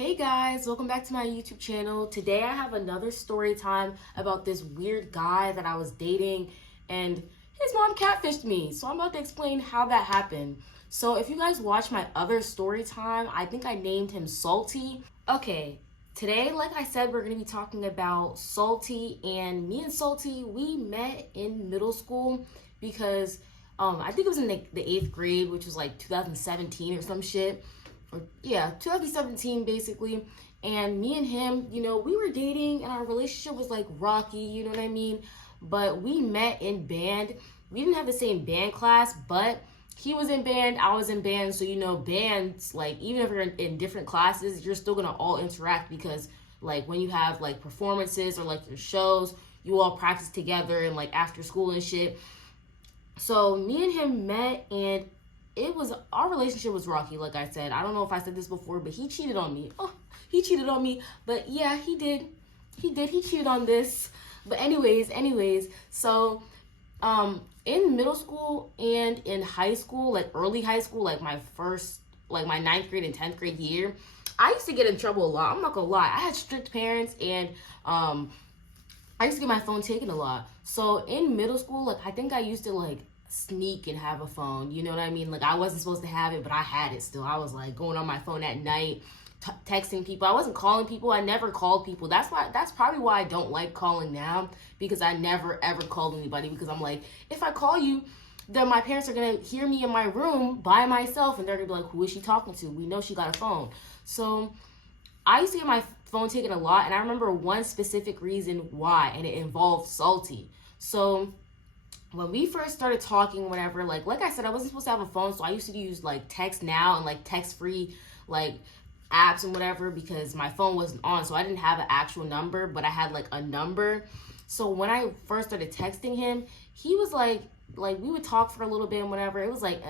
Hey guys, welcome back to my YouTube channel. Today I have another story time about this weird guy that I was dating and his mom catfished me. So I'm about to explain how that happened. So if you guys watch my other story time, I think I named him Salty. Okay, today, like I said, we're going to be talking about Salty, and me and Salty, we met in middle school because I think it was in the 8th grade, which was like 2017 or some shit. 2017 basically. And me and him, we were dating and our relationship was like rocky, you know what I mean? But we met in band. We didn't have the same band class, but he was in band, I was in band. So, bands, like, even if you're in different classes, you're still gonna all interact because, like, when you have, like, performances or, like, your shows, you all practice together and, like, after school and shit. So, me and him met, and our relationship was rocky, like I said. I don't know if I said this before, but he cheated on me. Oh, he cheated on me. But yeah, he did. He cheated on this. But anyways, so in middle school and in high school, like early high school, like my 9th grade and 10th grade year, I used to get in trouble a lot. I'm not gonna lie. I had strict parents, and I used to get my phone taken a lot. So in middle school, like, I think I used to, like, sneak and have a phone, you know what I mean? Like, I wasn't supposed to have it, but I had it still. I was, like, going on my phone at night, texting people. I wasn't calling people. I never called people. That's probably why I don't like calling now, because I never ever called anybody, because I'm like, if I call you, then my parents are gonna hear me in my room by myself, and they're gonna be like, who is she talking to? We know she got a phone. So I used to get my phone taken a lot, and I remember one specific reason why, and it involved Salty. So when we first started talking, whatever, like I said, I wasn't supposed to have a phone, so I used to use, like, Text Now and, like, text-free, like, apps and whatever, because my phone wasn't on, so I didn't have an actual number, but I had, like, a number. So when I first started texting him, he was like, we would talk for a little bit and whatever. It was like,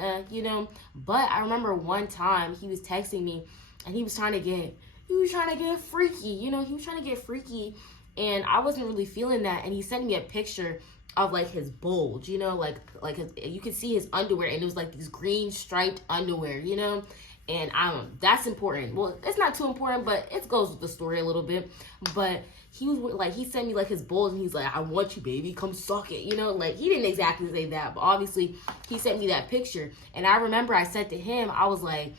but I remember one time he was texting me, and he was trying to get freaky, he was trying to get freaky, and I wasn't really feeling that, and he sent me a picture of, like, his bulge, like you could see his underwear, and it was like these green striped underwear, and that's important. Well, it's not too important, but it goes with the story a little bit. But he was like, he sent me, like, his bulge, and he's like, I want you, baby, come suck it, like, he didn't exactly say that, but obviously he sent me that picture. And I remember I said to him, I was like,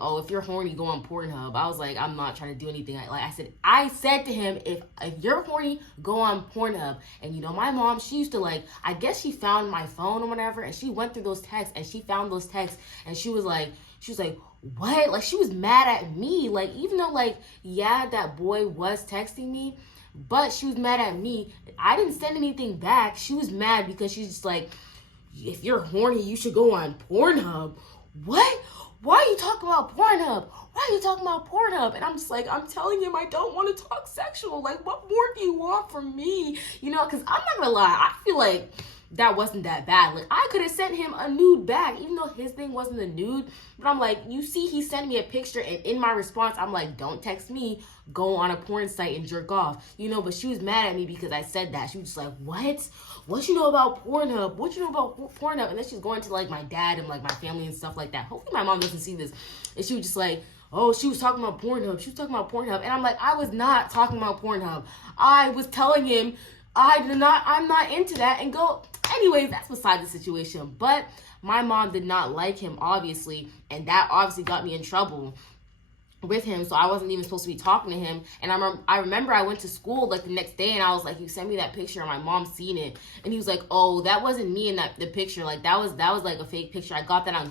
oh, if you're horny, go on Pornhub. I was like, I'm not trying to do anything. I said to him, if you're horny, go on Pornhub. And my mom, she used to, like, I guess she found my phone or whatever, and she went through those texts, and she found those texts, and she was like, what? Like, she was mad at me. Like, even though, like, yeah, that boy was texting me, but she was mad at me. I didn't send anything back. She was mad because she's just like, if you're horny, you should go on Pornhub. What? Why are you talking about Pornhub? Why are you talking about Pornhub? And I'm just like, I'm telling him I don't want to talk sexual. Like, what more do you want from me? Because I'm not gonna lie, I feel like that wasn't that bad. Like, I could have sent him a nude back, even though his thing wasn't a nude. But I'm like, you see, he sent me a picture, and in my response, I'm like, don't text me, go on a porn site and jerk off. But she was mad at me because I said that. She was just like, what? What you know about Pornhub? What you know about Pornhub? And then she's going to, like, my dad and, like, my family and stuff like that. Hopefully my mom doesn't see this. And she was just like, oh, she was talking about Pornhub. She was talking about Pornhub. And I'm like, I was not talking about Pornhub. I was telling him I'm not into that. And anyways, that's beside the situation. But my mom did not like him, obviously. And that obviously got me in trouble with him, so I wasn't even supposed to be talking to him. And I remember I went to school, like, the next day, and I was like, you sent me that picture, and my mom seen it, and he was like, oh, that wasn't me in the picture, like, that was like a fake picture. I got that on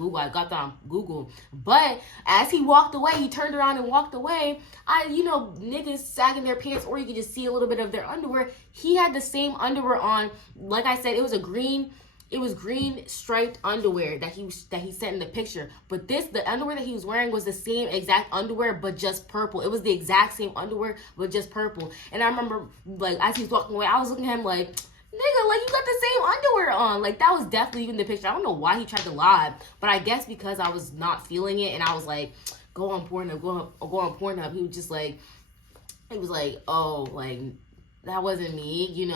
Google. But as he walked away, he turned around and walked away. Niggas sagging their pants, or you could just see a little bit of their underwear. He had the same underwear on. Like I said, it was green striped underwear that he sent in the picture. But the underwear that he was wearing was the same exact underwear, but just purple. It was the exact same underwear, but just purple. And I remember, like, as he was walking away, I was looking at him like, nigga, like, you got the same underwear on. Like, that was definitely in the picture. I don't know why he tried to lie, but I guess because I was not feeling it, and I was like, go on Pornhub, go on Pornhub. He was like, oh, like, that wasn't me,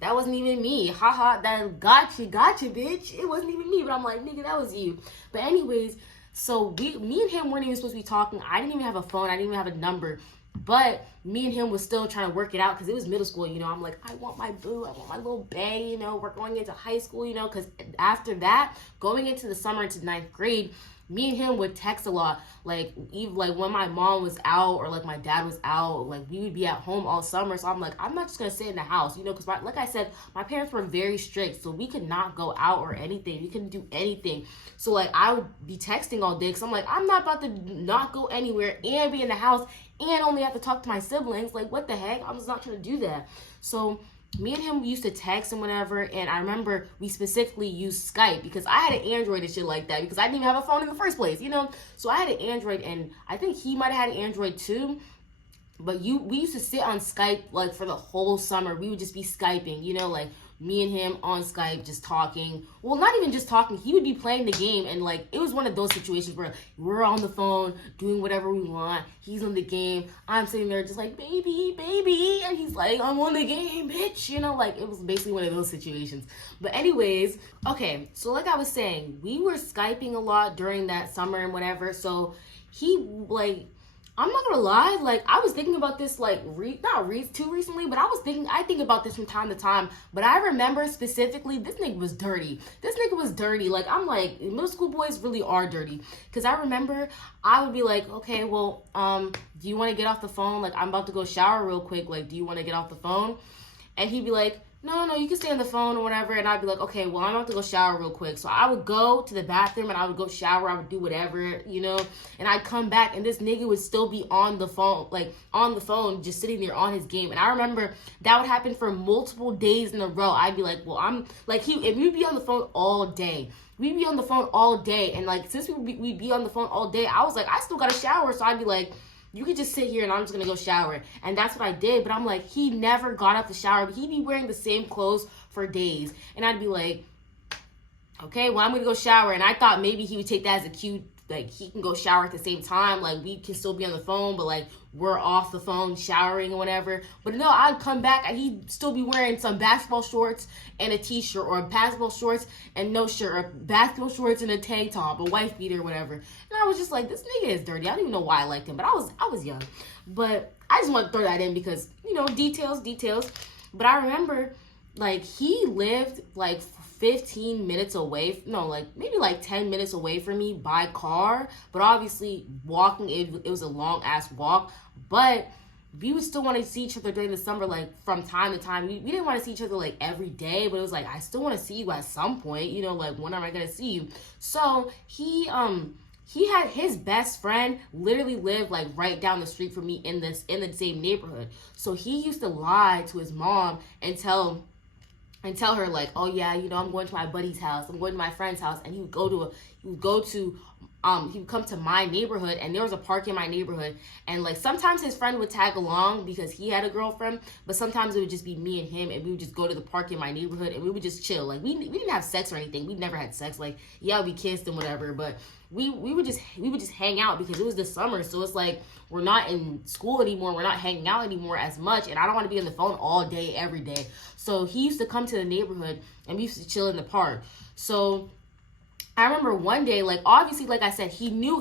that wasn't even me. Haha, that gotcha, bitch. It wasn't even me. But I'm like, nigga, that was you. But anyways, So me and him weren't even supposed to be talking. I didn't even have a phone. I didn't even have a number. But me and him was still trying to work it out because it was middle school, you know. I'm like, I want my boo. I want my little bae, you know. We're going into high school, you know, because after that, going into the summer into ninth grade, me and him would text a lot. Like, even like when my mom was out or like my dad was out, like we would be at home all summer. So I'm like, I'm not just gonna sit in the house, you know, because like I said, my parents were very strict, so we could not go out or anything. We couldn't do anything. So like I would be texting all day because I'm like, I'm not about to not go anywhere and be in the house and only have to talk to my siblings. Like, what the heck? I'm just not trying to do that. So me and him used to text and whatever, and I remember we specifically used Skype because I had an Android and shit like that because I didn't even have a phone in the first place, you know. So I had an Android, and I think he might have had an Android too. But we used to sit on Skype like for the whole summer. We would just be Skyping, you know, like me and him on Skype just talking. Well, not even just talking. He would be playing the game, and like it was one of those situations where we're on the phone doing whatever we want. He's on the game. I'm sitting there just like, baby, baby, and he's like, I'm on the game, bitch. You know, like it was basically one of those situations. But anyways, okay. So like I was saying, we were Skyping a lot during that summer and whatever. So he like, I'm not gonna lie, like I was thinking about this like too recently, but I think about this from time to time. But I remember specifically this nigga was dirty. This nigga was dirty. Like I'm like, middle school boys really are dirty. Cause I remember I would be like, okay, well, do you wanna get off the phone? Like I'm about to go shower real quick. Like, do you wanna get off the phone? And he'd be like, no, you can stay on the phone or whatever. And I'd be like, okay, well, I'm about to go shower real quick. So I would go to the bathroom and I would go shower. I would do whatever, you know, and I'd come back and this nigga would still be on the phone, just sitting there on his game. And I remember that would happen for multiple days in a row. I'd be like, well, I'm like, if we'd be on the phone all day. We'd be on the phone all day. And like, since we'd be on the phone all day, I was like, I still got to shower. So I'd be like, you could just sit here and I'm just going to go shower. And that's what I did. But I'm like, he never got up to shower. But he'd be wearing the same clothes for days. And I'd be like, okay, well, I'm going to go shower. And I thought maybe he would take that as a cue. Like, he can go shower at the same time. Like, we can still be on the phone, but, like, we're off the phone showering or whatever. But, no, I'd come back, and he'd still be wearing some basketball shorts and a T-shirt, or basketball shorts and no shirt, or basketball shorts and a tank top, a wife beater or whatever. And I was just like, this nigga is dirty. I don't even know why I liked him, but I was young. But I just want to throw that in because, you know, details. But I remember, like, he lived, like, 15 minutes away, maybe 10 minutes away from me by car, but obviously walking, it was a long ass walk, but we would still want to see each other during the summer, like from time to time. We didn't want to see each other like every day, but it was like, I still want to see you at some point, you know, like when am I going to see you? So he had his best friend literally lived like right down the street from me in the same neighborhood. So he used to lie to his mom and tell her like, oh yeah, you know, I'm going to my buddy's house, I'm going to my friend's house, and he would come to my neighborhood, and there was a park in my neighborhood, and like sometimes his friend would tag along because he had a girlfriend, but sometimes it would just be me and him, and we would just go to the park in my neighborhood and we would just chill. Like we didn't have sex or anything. We never had sex. Like, yeah, we kissed and whatever, but we would just hang out because it was the summer. So it's like, we're not in school anymore, we're not hanging out anymore as much, and I don't want to be on the phone all day every day. So he used to come to the neighborhood and we used to chill in the park. So I remember one day, like, obviously, like I said, he knew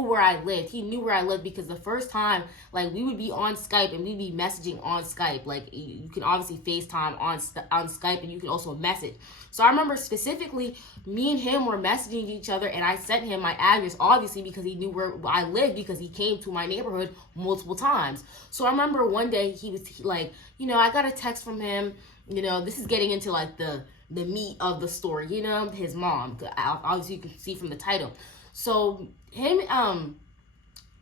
where I lived. He knew where I lived because the first time, like, we would be on Skype and we'd be messaging on Skype. Like, you can obviously FaceTime on Skype, and you can also message. So I remember specifically, me and him were messaging each other, and I sent him my address, obviously, because he knew where I lived because he came to my neighborhood multiple times. So I remember one day he was like, you know, I got a text from him. You know, this is getting into, like, the meat of the story, you know, his mom. Obviously, you can see from the title. So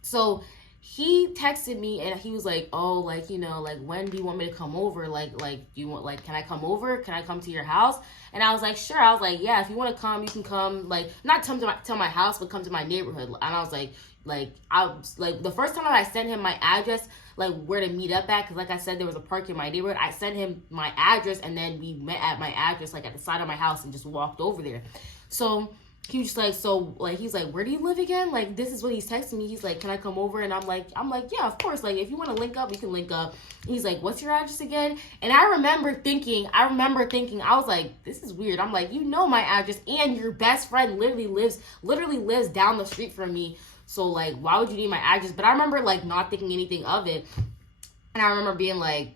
so he texted me and he was like, oh, like, you know, like, when do you want me to come over? Like, do you want, like, can I come over? Can I come to your house? And I was like, sure. I was like, yeah, if you want to come, you can come. Like, not come to my house, but come to my neighborhood. And I was like, the first time I sent him my address, like where to meet up at, because like I said, there was a park in my neighborhood. I sent him my address, and then we met at my address, like at the side of my house, and just walked over there. So he was just like, so, like, he's like, where do you live again? Like, this is what he's texting me. He's like, can I come over? And I'm like, yeah, of course. Like, if you want to link up, we can link up. And he's like, what's your address again? And I remember thinking, I was like, this is weird. I'm like, you know my address, and your best friend literally lives down the street from me. So, like, why would you need my address? But I remember, like, not thinking anything of it. And I remember being like,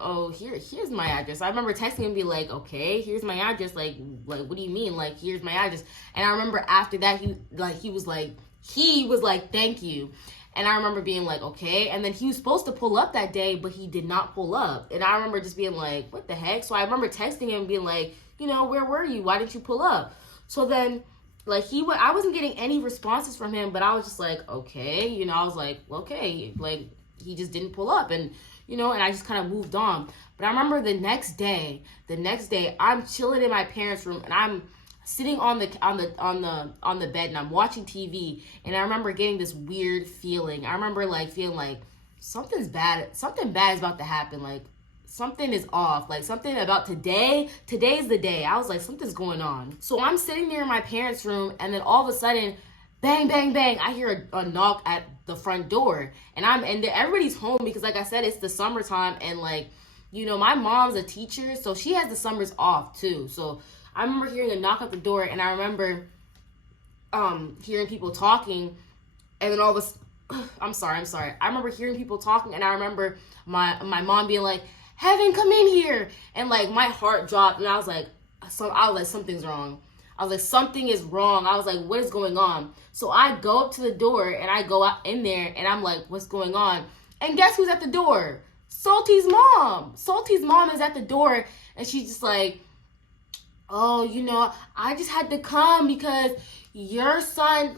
oh, here's my address. I remember texting him and be like, okay, here's my address. Like, what do you mean? Like, here's my address. And I remember after that, he was like, thank you. And I remember being like, okay. And then he was supposed to pull up that day, but he did not pull up. And I remember just being like, what the heck? So I remember texting him and being like, you know, where were you? Why didn't you pull up? So then, like, I wasn't getting any responses from him, but I was just like, okay. You know, I was like, okay. Like, he just didn't pull up. And, you know, and I just kind of moved on. But I remember the next day, I'm chilling in my parents' room, and I'm sitting on the bed, and I'm watching TV, and I remember getting this weird feeling. I remember, like, feeling like something bad is about to happen. Like, something is off. Like, something about today's the day. I was like, something's going on. So I'm sitting there in my parents' room, and then all of a sudden, bang, bang, bang, I hear a knock at the front door. And everybody's home because, like I said, it's the summertime. And, like, you know, my mom's a teacher, so she has the summers off, too. So I remember hearing a knock at the door, and I remember hearing people talking. And then all of a I'm sorry. I remember hearing people talking, and I remember my mom being like, Heaven, come in here. And, like, my heart dropped, and I was like, something's wrong. I was like, something is wrong. I was like, what is going on? So I go up to the door, and I go out in there, and I'm like, what's going on? And guess who's at the door? Salty's mom. Salty's mom is at the door, and she's just like, oh, you know, I just had to come because your son,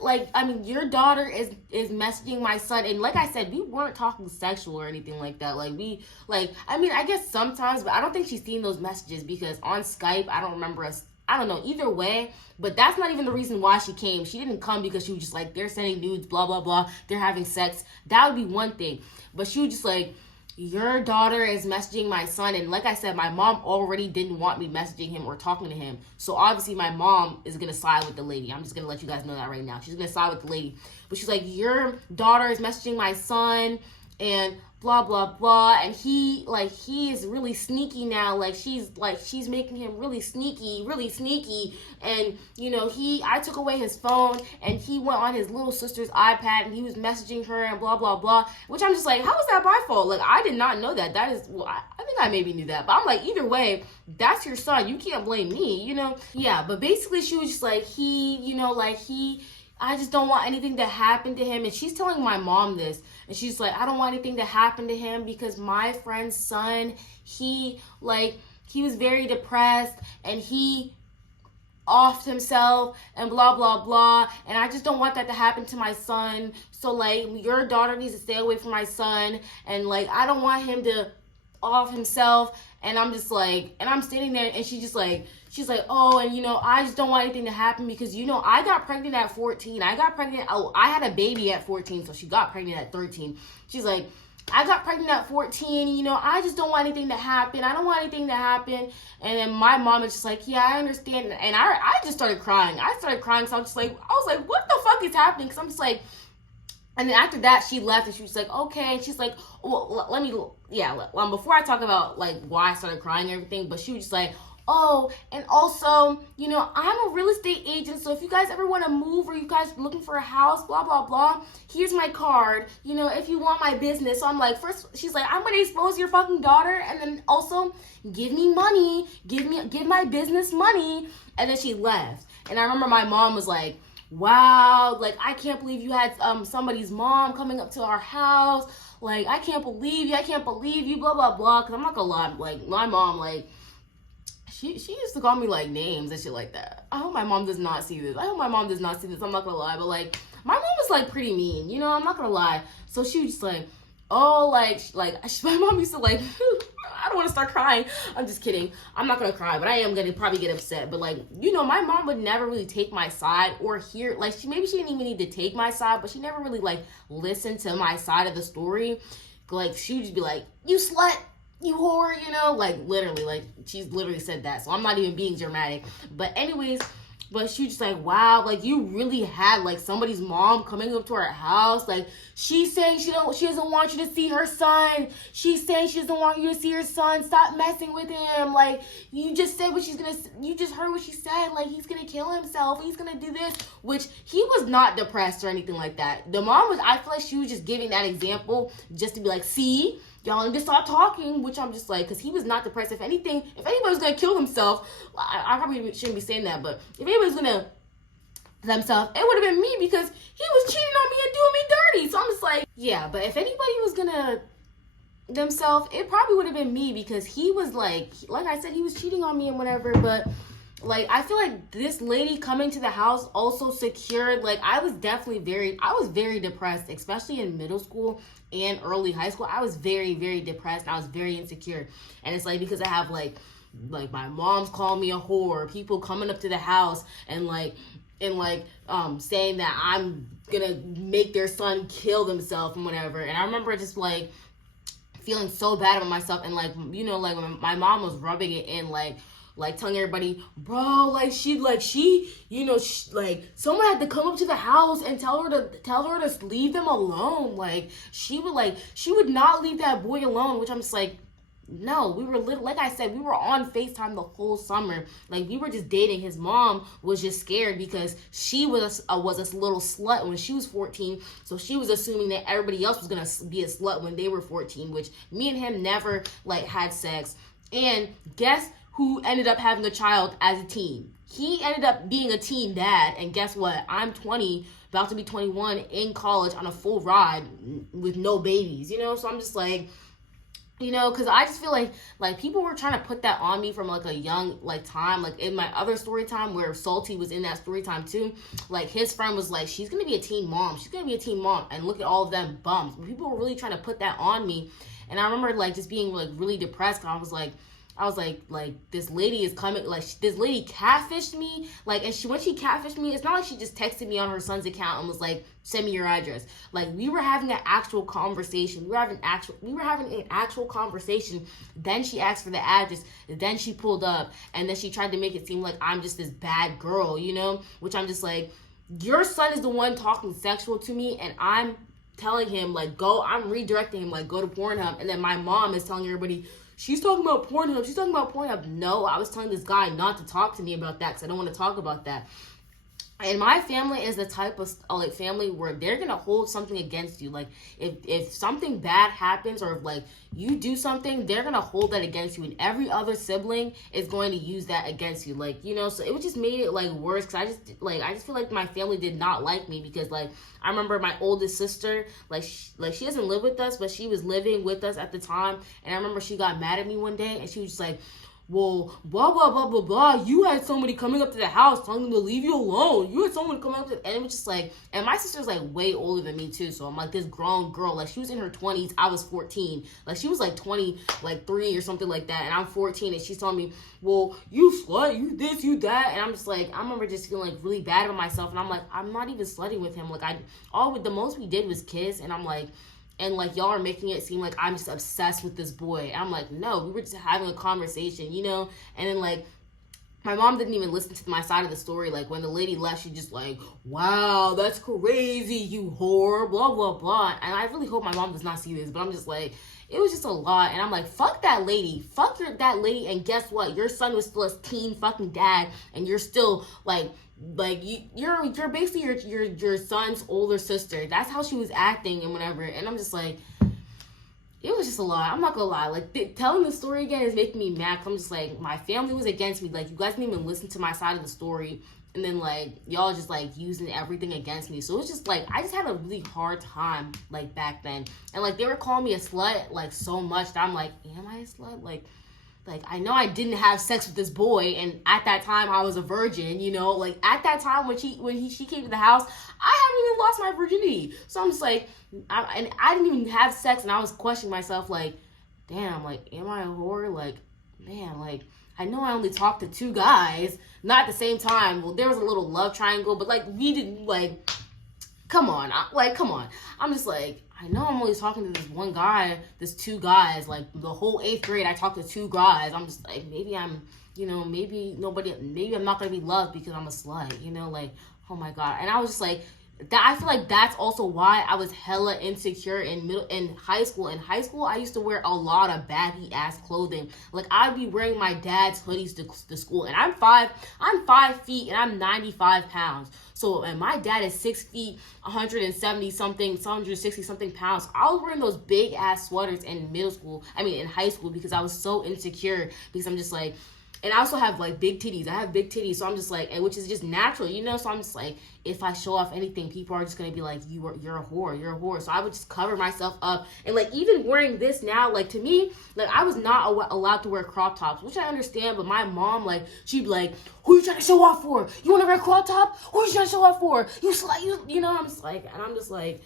your daughter is messaging my son. And like I said, we weren't talking sexual or anything like that. I guess sometimes, but I don't think she's seen those messages because on Skype, I don't remember us. I don't know, either way, but that's not even the reason why she came. She didn't come because she was just like, they're sending nudes, blah, blah, blah. They're having sex. That would be one thing. But she was just like, your daughter is messaging my son. And like I said, my mom already didn't want me messaging him or talking to him. So obviously my mom is going to side with the lady. I'm just going to let you guys know that right now. She's going to side with the lady. But she's like, your daughter is messaging my son and blah, blah, blah. And he is really sneaky now. She's making him really sneaky. And, you know, I took away his phone and he went on his little sister's iPad and he was messaging her and blah, blah, blah. Which I'm just like, how is that my fault? Like, I did not know that. That is, well, I think I maybe knew that. But I'm like, either way, that's your son. You can't blame me, you know? Yeah, but basically she was just like, I just don't want anything to happen to him. And she's telling my mom this. And she's like, I don't want anything to happen to him because my friend's son, he was very depressed and he offed himself and blah, blah, blah. And I just don't want that to happen to my son. So, like, your daughter needs to stay away from my son. And, like, I don't want him to off himself. And I'm just like, and I'm standing there and she's like, oh, and, you know, I just don't want anything to happen because, you know, I got pregnant at 14. I had a baby at 14, so she got pregnant at 13. She's like, I got pregnant at 14, you know, I just don't want anything to happen. I don't want anything to happen. And then my mom is just like, yeah, I understand. And I just started crying. So I was like, what the fuck is happening? Because I'm just like, and then after that, she left and she was like, okay. And she's like, well, before I talk about, like, why I started crying and everything, but she was just like, oh, and also, you know, I'm a real estate agent, so if you guys ever want to move or you guys looking for a house, blah, blah, blah, here's my card, you know, if you want my business. So I'm like, first, she's like, I'm going to expose your fucking daughter, and then also give me money, give my business money, and then she left. And I remember my mom was like, wow, like, I can't believe you had somebody's mom coming up to our house, like, I can't believe you, blah, blah, blah, because I'm not gonna lie, like, my mom, like, she used to call me, like, names and shit like that. I hope my mom does not see this. I'm not gonna lie, but, like, my mom was, like, pretty mean, you know, I'm not gonna lie. So she was just like, oh, my mom used to, like, I don't want to start crying. I'm just kidding. I'm not going to cry, but I am going to probably get upset. But, like, you know, my mom would never really take my side or hear, like, maybe she didn't even need to take my side, but she never really, like, listened to my side of the story. Like, she would just be like, you slut, you whore, you know, like, literally, like, she's literally said that. So I'm not even being dramatic. But anyways, But she just like, wow, like you really had like somebody's mom coming up to her house. Like she's saying she doesn't want you to see her son. She's saying she doesn't want you to see her son. Stop messing with him. Like you just said what you just heard what she said. Like he's gonna kill himself. He's gonna do this. Which he was not depressed or anything like that. The mom was, I feel like she was just giving that example just to be like, see, y'all need to stop talking, which I'm just like, because he was not depressed. If anything, if anybody's going to kill himself, I probably shouldn't be saying that, but if anybody's going to themselves, it would have been me because he was cheating on me and doing me dirty. So I'm just like, yeah, but if anybody was going to themselves, it probably would have been me because he was like I said, he was cheating on me and whatever, but like, I feel like this lady coming to the house also secured, like, I was very depressed, especially in middle school and early high school. I was very, very depressed. I was very insecure. And it's like, because I have like my mom's calling me a whore, people coming up to the house and saying that I'm gonna make their son kill themselves and whatever. And I remember just like feeling so bad about myself, and like, you know, like when my mom was rubbing it in, like telling everybody, bro, like someone had to come up to the house and tell her to leave them alone. Like she would not leave that boy alone, which I'm just like, no, we were like I said, we were on FaceTime the whole summer. Like we were just dating. His mom was just scared because she was a little slut when she was 14. So she was assuming that everybody else was going to be a slut when they were 14, which me and him never like had sex. And guess who ended up having a child as a teen? He ended up being a teen dad, and guess what? I'm 20, about to be 21, in college on a full ride with no babies, you know? So I'm just like, you know, because I just feel like people were trying to put that on me from like a young like time. Like in my other story time where Salty was in that story time too, like his friend was like, she's gonna be a teen mom, and look at all of them bums. People were really trying to put that on me, and I remember like just being like really depressed, and I was like this lady is coming, like this lady catfished me, like, and when she catfished me, it's not like she just texted me on her son's account and was like, send me your address. Like we were having an actual conversation. We were having an actual conversation. Then she asked for the address. Then she pulled up, and then she tried to make it seem like I'm just this bad girl, you know? Which I'm just like, your son is the one talking sexual to me, and I'm telling him like I'm redirecting him like go to Pornhub, and then my mom is telling everybody, she's talking about Pornhub. No, I was telling this guy not to talk to me about that because I don't want to talk about that. And my family is the type of like family where they're gonna hold something against you. Like if something bad happens, or if like you do something, they're gonna hold that against you, and every other sibling is going to use that against you. Like, you know, so it just made it like worse, because I just feel like my family did not like me, because like I remember my oldest sister, she doesn't live with us, but she was living with us at the time, and I remember she got mad at me one day, and she was just like, well, blah, blah, blah, blah, blah. You had somebody coming up to the house telling them to leave you alone. You had someone coming up to, and it was just like, and my sister's like way older than me too. So I'm like this grown girl. Like she was in her 20s. I was 14. Like she was like 23 or something like that. And I'm 14, and she's telling me, well, you slut, you this, you that. And I'm just like, I remember just feeling like really bad about myself. And I'm like, I'm not even slutting with him. Like the most we did was kiss. And I'm like, and like y'all are making it seem like I'm just obsessed with this boy. And I'm like, no, we were just having a conversation, you know? And then like my mom didn't even listen to my side of the story. Like when the lady left, she just like, wow, that's crazy, you whore, blah, blah, blah. And I really hope my mom does not see this, but I'm just like, it was just a lot. And I'm like, fuck that lady. That lady. And guess what? Your son was still a teen fucking dad, and you're still like you're basically your son's older sister. That's how she was acting and whatever. And I'm just like, it was just a lot. I'm not gonna lie. Like telling the story again is making me mad. I'm just like, my family was against me. Like you guys didn't even listen to my side of the story, and then like y'all just like using everything against me. So it's just like I just had a really hard time like back then. And like they were calling me a slut like so much that I'm like, am I a slut? Like, I know I didn't have sex with this boy, and at that time I was a virgin, you know? Like, at that time when she came to the house, I hadn't even lost my virginity. So I'm just like, I didn't even have sex, and I was questioning myself, like, damn, like, am I a whore? Like, man, like, I know I only talked to 2 guys, not at the same time. Well, there was a little love triangle, but, like, we didn't, like, come on. I'm just like, I know I'm only talking to this one guy, this 2 guys. Like the whole 8th grade, I talked to 2 guys. I'm just like, maybe I'm maybe I'm not gonna be loved because I'm a slut, like, oh my God. And I was just like, that I feel like that's also why I was hella insecure in high school. In high school, I used to wear a lot of baggy ass clothing. Like, I'd be wearing my dad's hoodies to school, and I'm 5 feet and I'm 95 pounds. So, and my dad is 6 feet, 160 something pounds. I was wearing those big ass sweaters in in high school, because I was so insecure, because I'm just like, and I also have like big titties. I have big titties, so I'm just like, and which is just natural, So I'm just like, if I show off anything, people are just gonna be like, you're a whore. So I would just cover myself up, and like, even wearing this now, like, to me, like, I was not allowed to wear crop tops, which I understand. But my mom, like, she'd be like, who you trying to show off for? You want to wear a crop top? Who are you trying to show off for? I'm just like, and I'm just like,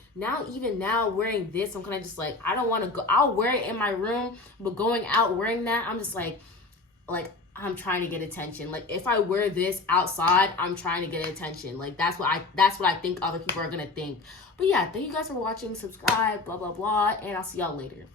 even now wearing this, I'm kind of just like, I don't want to go. I'll wear it in my room, but going out wearing that, I'm just like I'm trying to get attention. Like, if I wear this outside, I'm trying to get attention. Like, that's what I think other people are gonna think. But yeah, thank you guys for watching. Subscribe, blah blah blah, and I'll see y'all later.